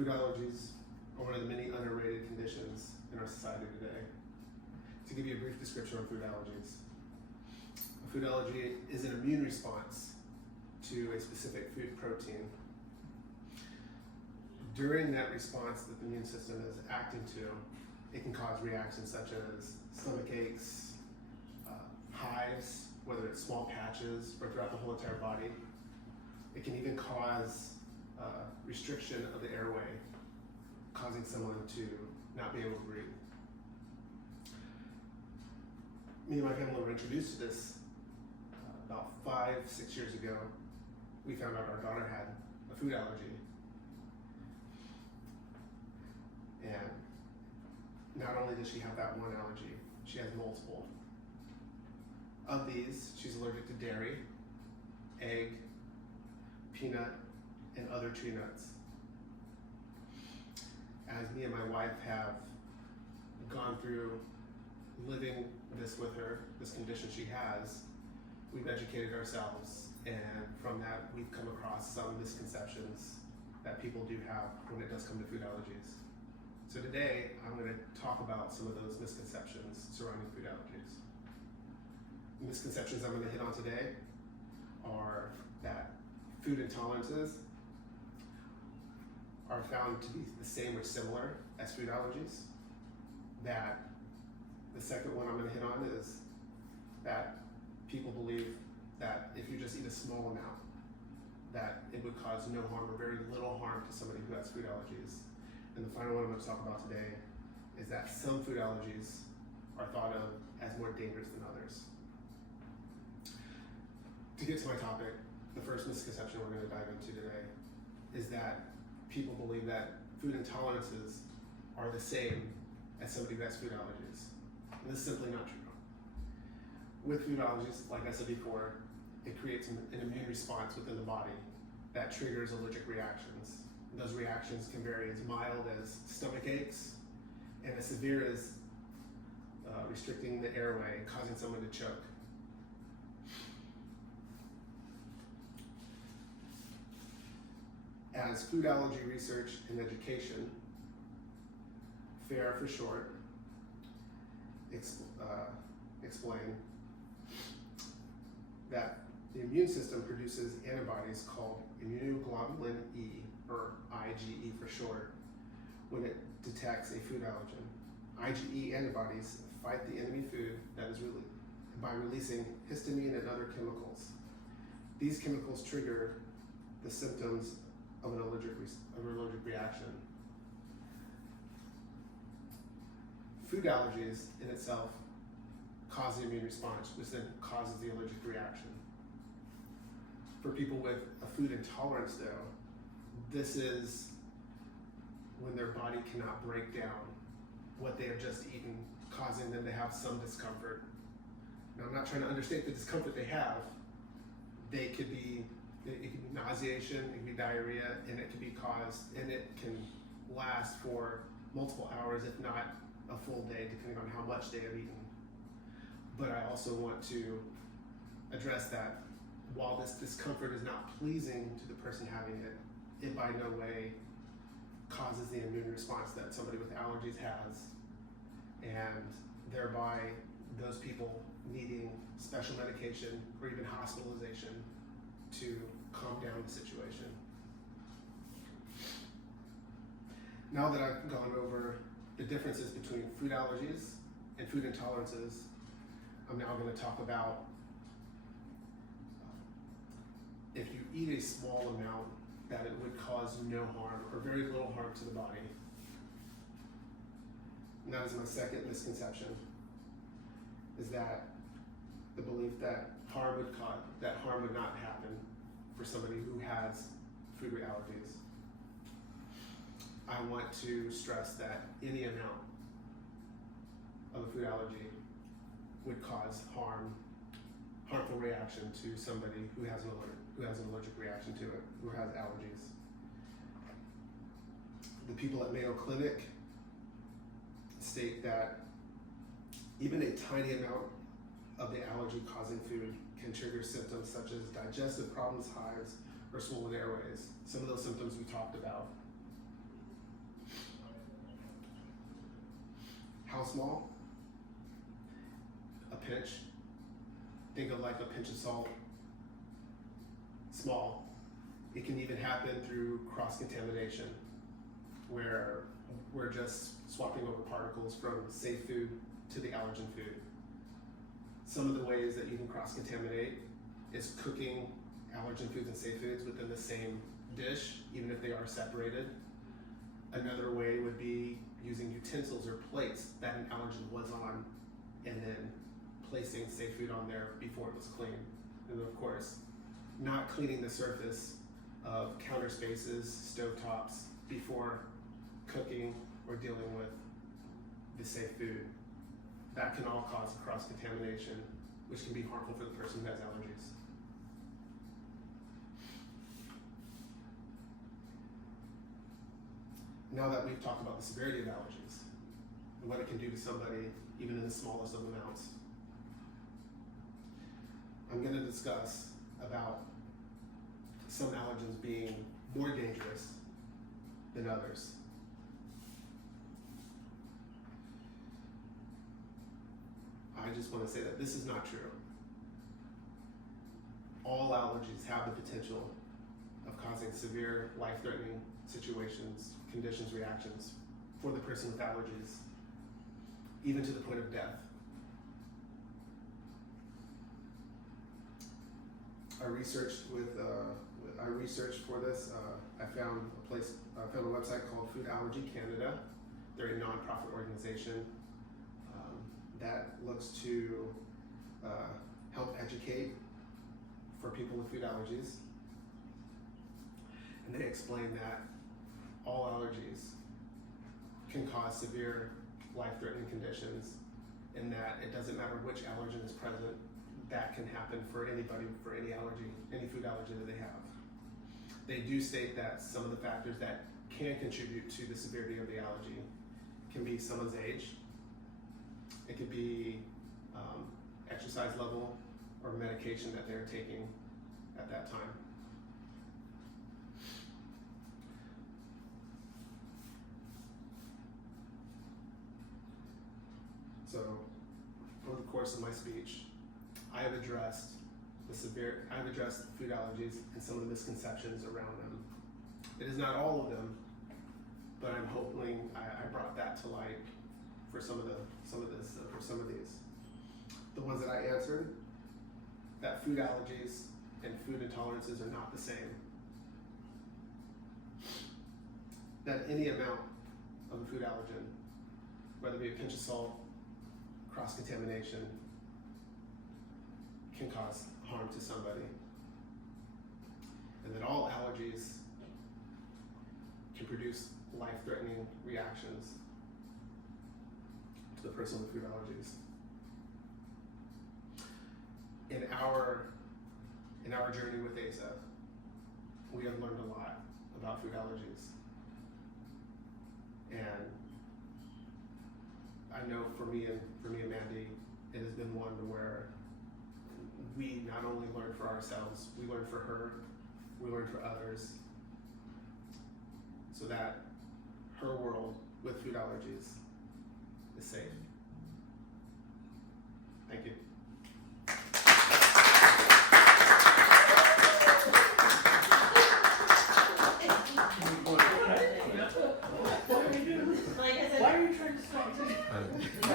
Food allergies are one of the many underrated conditions in our society today. To give you a brief description on food allergies, a food allergy is an immune response to a specific food protein. During that response that the immune system is acting to, it can cause reactions such as stomach aches, hives, whether it's small patches or throughout the whole entire body. It can even cause restriction of the airway, causing someone to not be able to breathe. Me and my family were introduced to this about 5-6 years ago. We found out our daughter had a food allergy. And not only does she have that one allergy, she has multiple. Of these, she's allergic to dairy, egg, peanut, and other tree nuts. As me and my wife have gone through living this with her, this condition she has, we've educated ourselves, and from that we've come across some misconceptions that people do have when it does come to food allergies. So today I'm going to talk about some of those misconceptions surrounding food allergies. The misconceptions I'm going to hit on today are that food intolerances are found to be the same or similar as food allergies. That the second one I'm going to hit on is that people believe that if you just eat a small amount, that it would cause no harm or very little harm to somebody who has food allergies. And the final one I'm going to talk about today is that some food allergies are thought of as more dangerous than others. To get to my topic, the first misconception we're going to dive into today is that people believe that food intolerances are the same as somebody who has food allergies. And this is simply not true. With food allergies, like I said before, it creates an immune response within the body that triggers allergic reactions. And those reactions can vary as mild as stomach aches and as severe as restricting the airway, causing someone to choke. As food allergy research and education, FAIR for short, explain that the immune system produces antibodies called immunoglobulin E, or IgE for short, when it detects a food allergen. IgE antibodies fight the enemy food that is by releasing histamine and other chemicals. These chemicals trigger the symptoms of an allergic reaction. Food allergies in itself cause the immune response, which then causes the allergic reaction. For people with a food intolerance though, this is when their body cannot break down what they have just eaten, causing them to have some discomfort. Now, I'm not trying to understate the discomfort they have. It could be nauseation, it can be diarrhea, and it can be caused, and it can last for multiple hours, if not a full day, depending on how much they have eaten. But I also want to address that while this discomfort is not pleasing to the person having it, it by no way causes the immune response that somebody with allergies has, and thereby those people needing special medication or even hospitalization to calm down the situation. Now that I've gone over the differences between food allergies and food intolerances, I'm now going to talk about if you eat a small amount, that it would cause no harm or very little harm to the body. And that is my second misconception, is that the belief that harm would not happen for somebody who has food allergies. I want to stress that any amount of a food allergy would cause harmful reaction to somebody who has an allergic reaction to it, who has allergies. The people at Mayo Clinic state that even a tiny amount of the allergy-causing food can trigger symptoms such as digestive problems, hives, or swollen airways. Some of those symptoms we talked about. How small? A pinch. Think of like a pinch of salt. Small. It can even happen through cross-contamination, where we're just swapping over particles from safe food to the allergen food. Some of the ways that you can cross-contaminate is cooking allergen foods and safe foods within the same dish, even if they are separated. Another way would be using utensils or plates that an allergen was on, and then placing safe food on there before it was cleaned. And of course, not cleaning the surface of counter spaces, stovetops, before cooking or dealing with the safe food. That can all cause cross-contamination, which can be harmful for the person who has allergies. Now that we've talked about the severity of allergies and what it can do to somebody, even in the smallest of amounts, I'm going to discuss about some allergens being more dangerous than others. I just want to say that this is not true. All allergies have the potential of causing severe, life-threatening situations, conditions, reactions for the person with allergies, even to the point of death. I researched for this. I found a website called Food Allergy Canada. They're a non-profit organization that looks to help educate for people with food allergies. And they explain that all allergies can cause severe life-threatening conditions, and that it doesn't matter which allergen is present, that can happen for anybody, for any allergy, any food allergy that they have. They do state that some of the factors that can contribute to the severity of the allergy can be someone's age. It could be exercise level or medication that they're taking at that time. So, over the course of my speech, I have addressed food allergies and some of the misconceptions around them. It is not all of them, but I'm hoping I brought that to light for some of these. The ones that I answered, that food allergies and food intolerances are not the same. That any amount of a food allergen, whether it be a pinch of salt, cross-contamination, can cause harm to somebody. And that all allergies can produce life-threatening reactions to the person with food allergies. In our journey with ASA, we have learned a lot about food allergies. And I know for me and Mandy, it has been one where we not only learn for ourselves, we learn for her, we learn for others, so that her world with food allergies is safe. Thank you. Why are you trying to stop me?